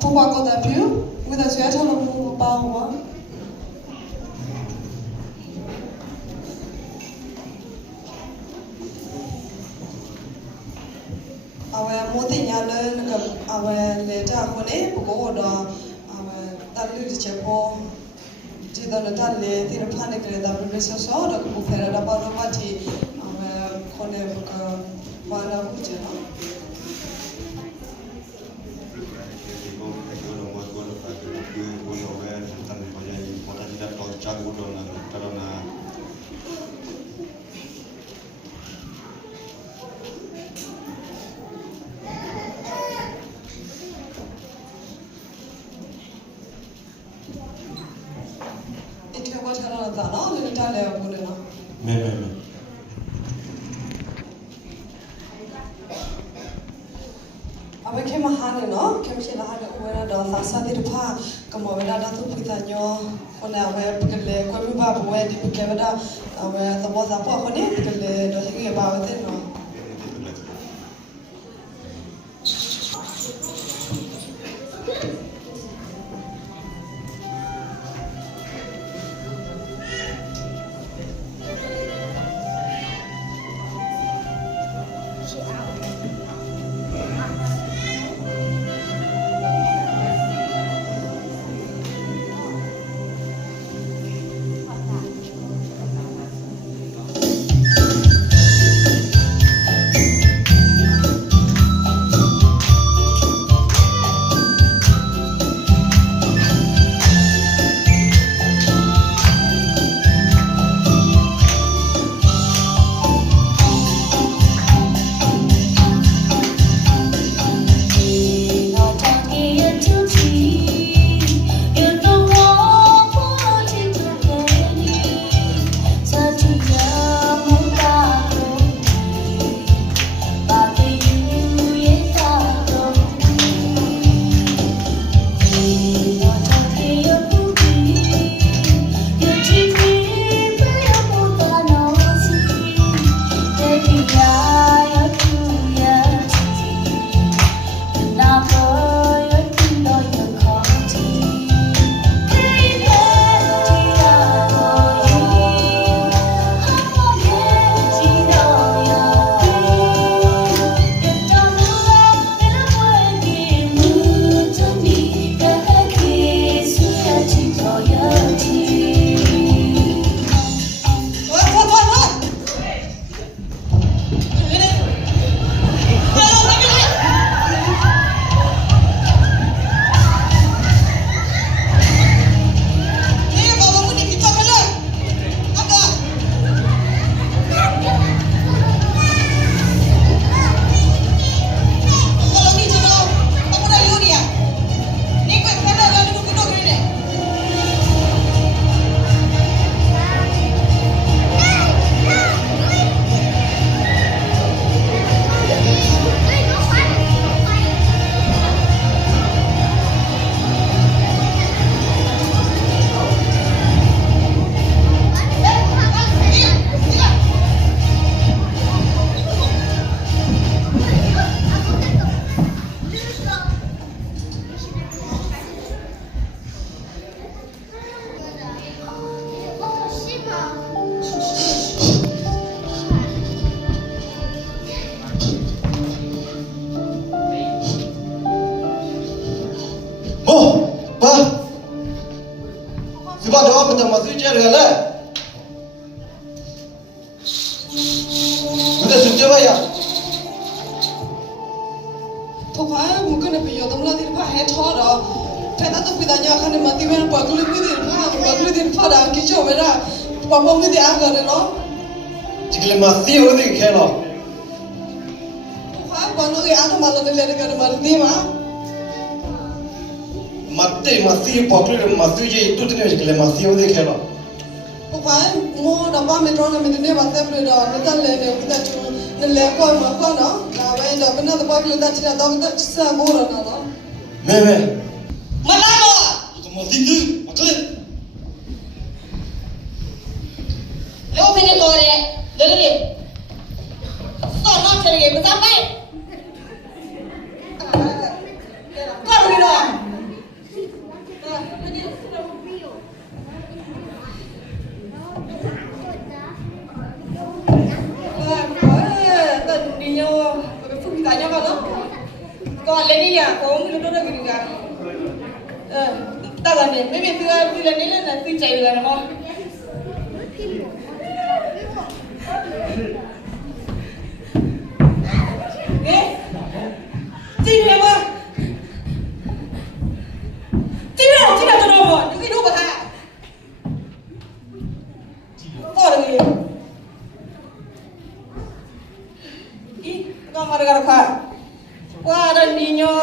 pourquoi quand t'as pu vous t'as su être le pas moi awe moti nyale nga awe leta kone ko do awe talu de chepo ti do na talle ti na phane kre da professor so da ko fera da ba ro ba ti awe kone ka wala bu je no Abe ke mahane no ke mse la hane uwena do sa sa di pa kamo wena da tu pita nyo kone abe pekele ko mi ba bo di ke weda abe to bo sa po kone pekele do hige ba wete no Sebab doa kita masih cari lah. Kita suci bayar. Pokoknya mungkin apa ya, teman di depan head hora. Peta tu kita nyak kan mati mana bagul di depan dah kicau mana, papa mungkin dia agar no. Jika masih orang ni kena. Pokoknya kalau dia ada malu dia ada kerana malu dia mah. Mati masih popular masih je itu tu ni jika masih orang ni kena. Pokoknya mau dapat metro na metro baca boleh dah, kita lele kita cuma lele kau no. Nah, baik dah benar tu popular dah cina dah kita cisa murah no. Meme. Malalo. Itu masih tu, macam. Lo mene kore, lele. Stop nak cari, betul tak? Kau boleh dah. là này mấy bên tôi là đến là tôi chạy rồi đúng không nghe chị hiểu không chị nào tôi đâu rồi những cái đu bạc hạ có được gì ý con mà được khá qua đây đi nhô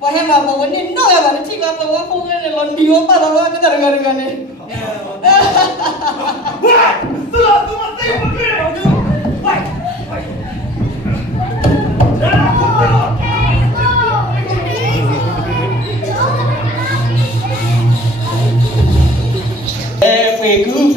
và hem vào vấn đề nó là vấn đề chỉ có tôi không nghe là đi vào bao giờ cái gì cái này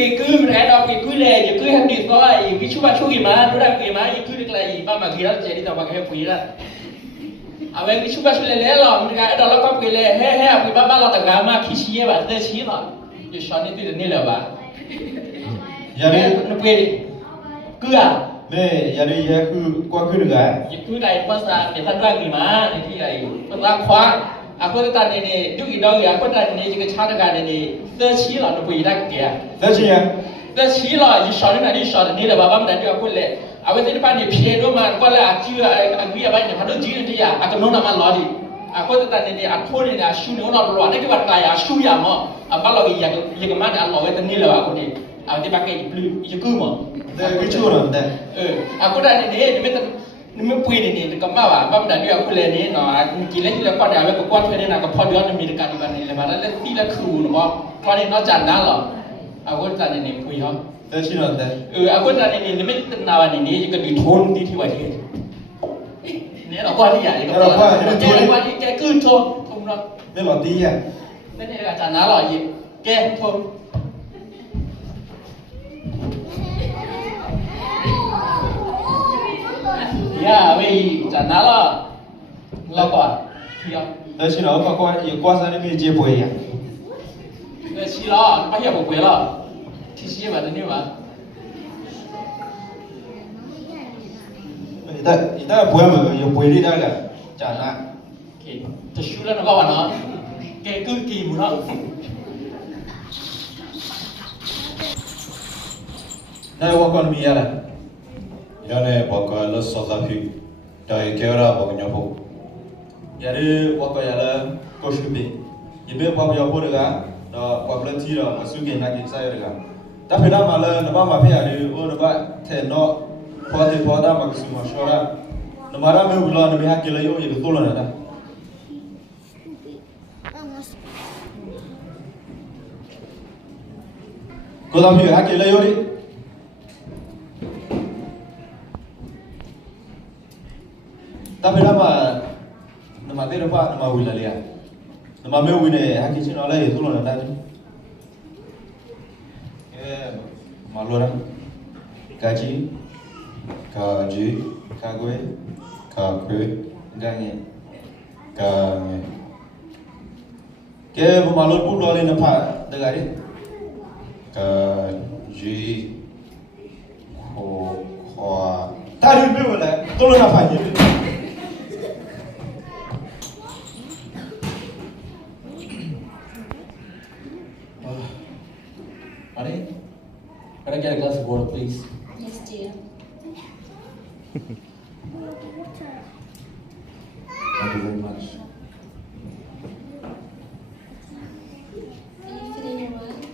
về cứ mình hãy đọc về cứ lệ giờ cứ hàng đi có ai cái chú ba chú gì mà nó đang gì mà cứ được là gì ba mà khi đó chạy đi tàu bằng cái quỷ đó à về cái chú ba chú lệ lọ mình cái đó là có cái lệ he he cái ba là tầng gà mà khi xí vậy tới xí lọ giờ sáng nay tôi đến đây là ba giờ đi nó về cứ à nè giờ đi giờ cứ qua cứ được à giờ cứ này bắt ra để thanh đoan gì mà đểที่ไหนbắt ra khóa à có cái này này lúc gì đâu vậy có cái này cái chát cái này tới xí lọ nó quỷ ra kìa thế chứ nháแต่ชี้หล่ออยู่สอนนี่นะที่สอนนี่แหละบ้ามันได้ก็คนเลยเอาไว้ที่บ้านนี่เพียด้วยมันก็เลยชื่ออันนี้อะไรเนี่ยพันธุ์จีนที่อ่ะก็โน้นมันหล่อดิก็แต่เนี่ยอันพูดเนี่ยชูเนี่ยเราหล่อนี่ก็ว่าไกลชูอย่างมั้งบ้านเราอย่างมันอันหล่อไว้ที่นี่เลยคนนี้เอาที่บ้านแกอีกลืมอีกกู้มั้ง thế cái chú rồi thế ก็ได้เนี่ยไม่ปุยเนี่ยก็มาว่าบ้านได้ก็คนเลยเนี่ยเนาะกินแล้วที่เราก็ได้เอาไว้ก็กวาดเพื่อนนะก็พอเดือนมีการที่บ้านนี่เลยมาแล้วที่ละคือเนาะตอนนี้เนาะจันนั่นหรอเอาก็แต่เนี่ยปุยเขาthế chứ rồi thế aku tadi niไม่ติดนาวันนี้ก็ดูทนที่ว่าที่เนี่ยเราว่าที่ใหญ่ก็ว่าแกว่าที่แกคือทนทนเรา thế là tí à นั่นเองอาจารย์น้าหล่อยี่แกทนย่าเว้ยอาจารย์น้าหล่อเราก่อนเที่ยว thế chứ nó qua qua sang đây mình chia bồi à ชี้ล้อไม่ใช่ผมเว้ยล้อที่ชี้มาตรงนี้มา 이따 보면 요 보이리 다가 자나 จะชูแล้วก็ว่าเนาะแกคือกี่มื้อเนาะ 나 와건 미야라 야네 바카 러서다피 다이 케라 바그냐포 야르 와거야라 고슈비 이베 바보 여보르가 너 바블티라 마수게 나기 사이르가 다페나 말라 너바 마페야르 오너바 테노 포데 포다 막수마 쇼라 너마라 메불라 너베 하킬라요 이거 돌아나다 고담이 하킬라요리 다페나 마 너마 데르파 너마 윌라리아 너마 메우네 하키치 너라 이 돌아나다 말로라 가지 가지 가고에 가괴 강에 가메 걔 말로 불러리 너파 데가리 가지 호화 다리 메우래 돌아나 파니 Are can I get a glass of water please yes dear Thank you very much are you feeling alright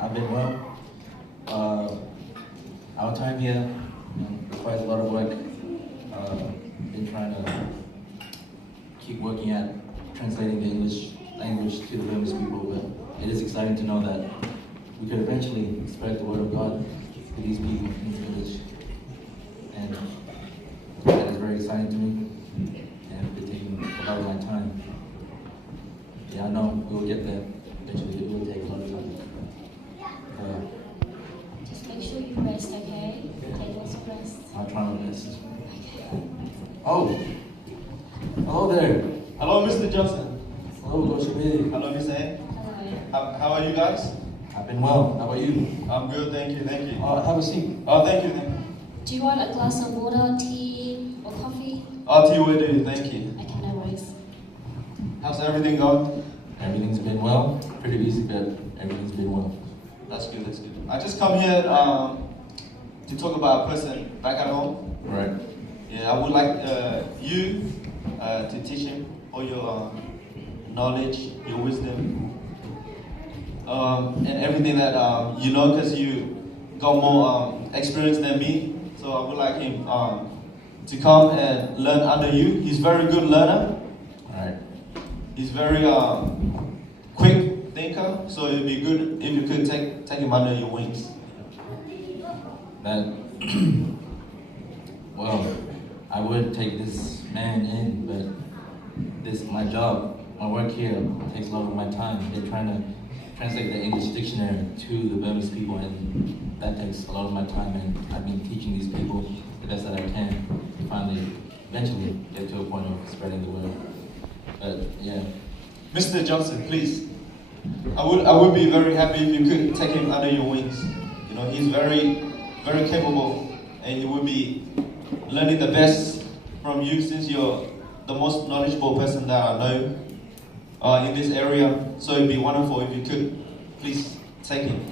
I've been well. Our time here requires a lot of work. Been trying to keep working at translating the English language to the Burmese people, but it is exciting to know that we could eventually spread the word of God to these people in this village. And that is very exciting to me, and it's been taking a lot of my time. Yeah, I know we'll get there. Eventually, it will take a lot of time. just make sure you rest okay take lots of rest I'll try my best. Oh, hello there. Hello Mr. Johnson Hello, Coach Billy. Hello Miss A hello how are you guys I've been well. How about you? I'm good thank you Have a seat. oh thank you do you want a glass of water tea or coffee I'll tea with you thank you okay no worries how's everything going Everything's been well. Pretty busy, but everything's been well. That's good. That's good. I just come here to talk about a person back at home. Right. Yeah, I would like you to teach him all your knowledge, your wisdom, and everything that you know, because you got more experience than me. So I would like him to come and learn under you. He's very good learner. Right. He's very quick thinker. So it'd be good if you could take him under your wings. That, well, I would take this man in, but this my job, my work here takes a lot of my time. They're trying to translate the English dictionary to the Burmese people, and that takes a lot of my time. And I've been teaching these people the best that I can to finally, eventually, get to a point of spreading the word. But yeah, Mr. Johnson, please. I would be very happy if you could take him under your wings. You know, he's very capable, and you will be learning the best from you since you're the most knowledgeable person that I know in this area. So it'd be wonderful if you could please take him.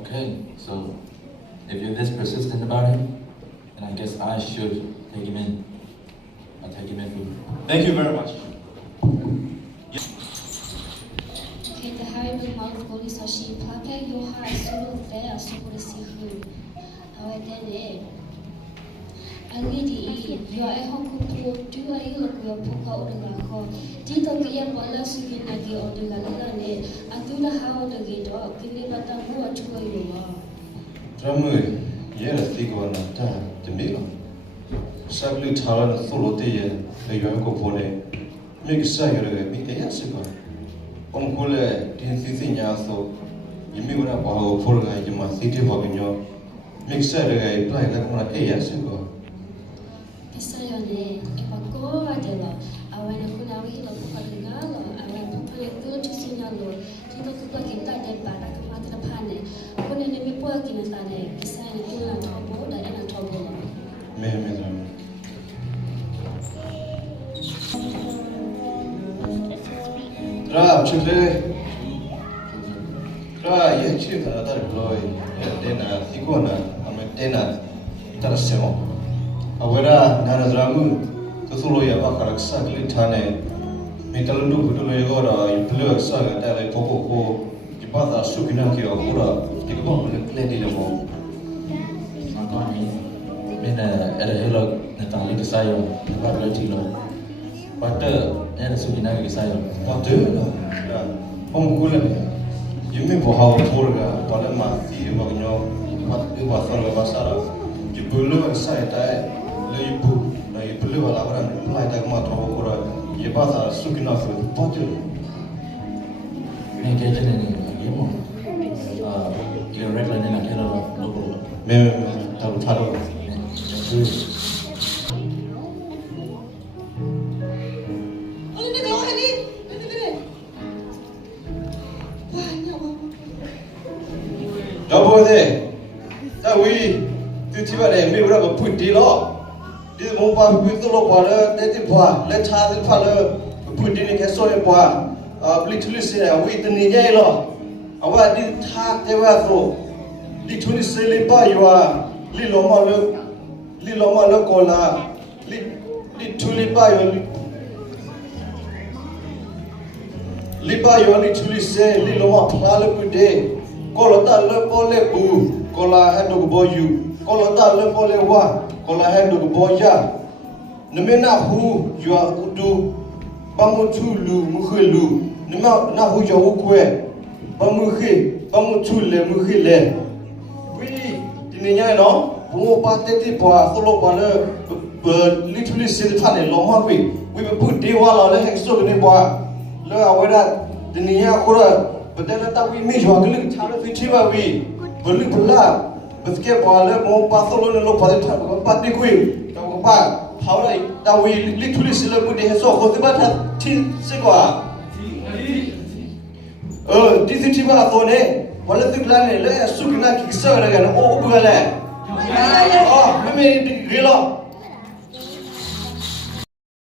okay. So if you're this persistent about him, then I guess I should take him in. I'll take him in for you. Thank you very much. Okay, the Harry Malgoli Sashi, Papa Yoha, Sulu Fair, Sukurisihu. Our then Angidi, you are a hoku, do I look your poka or the laco? Did the Gia Bola Sukin at the Old Galane, and do the how the gate or Kilibata Mua to go you are. Tramwe, yeah, think on that, the meal. Sably Taran, Tholo Day, the Yanko Pone, make a sagre, make a yasico. Onkule, didn't think Yaso, you may want to borrow for like you must think of in your make Saturday, play like one a yasico. Pisayone, if a go adela, I went a good away of Pagalo, I went to play good to Sinalo, Tito Kuka that but I come out of the pane. When an enemy working at that egg, beside a tool and top border and a top border. Me. Ra, chile. Ra, ye chile, another boy, Dena, Icona, I'm a Dena, Tarasemo. Awera, Narazramu, the Thuloya Bakarak Sagli Tane, Mitalu, Pudulayora, you blew a saga, Dale Poco, Jibata, Sukinaki, or Pura, Jibon, and plenty of more. Been at a hillock, Natali Sayo, about Latino. But and a Sukinaki Sayo. What do you know? Home Gulame. You mean for how Purga, Palema, Magno, what you were thought of Basara. You blew and side that, lay boo, now you blew a lover and replied like Matro, you bought a Sukinaki with bottle. Engage in any you're regular in a killer local. Maybe Tarutaro. Double there. That we do Tiba, maybe we're going to put Dilo. This mobile with the local water, let it pour, let her the color, put in a castle pour. Literally say, wait the Nigelo. I want to talk the weather. Literally say, by you are Lilo Malo Cola. Literally by you. Liba you literally say, Lilo Malo day. Colota Lepole Boo, Cola had to boy you. Colota Lepole wa, Cola had to boy ya. Namena who you are Udu, Bamutulu, Muhulu. Na who you are, Bamuhi, Bamutule, Muhile. We, Dinino, who parted for follow one, literally sit on a long way. We will put Dewala, the Hexo in the bar. Look at the Nia Kura. But then I thought we made you a little town of Vitiva. We believe a lot. But kept our more pathology and low for the time. But the queen, how that we literally celebrate the so for the better tin cigar. Dizitiva Thone, one of the clan, let us look like Sir again. Oh, we made it real.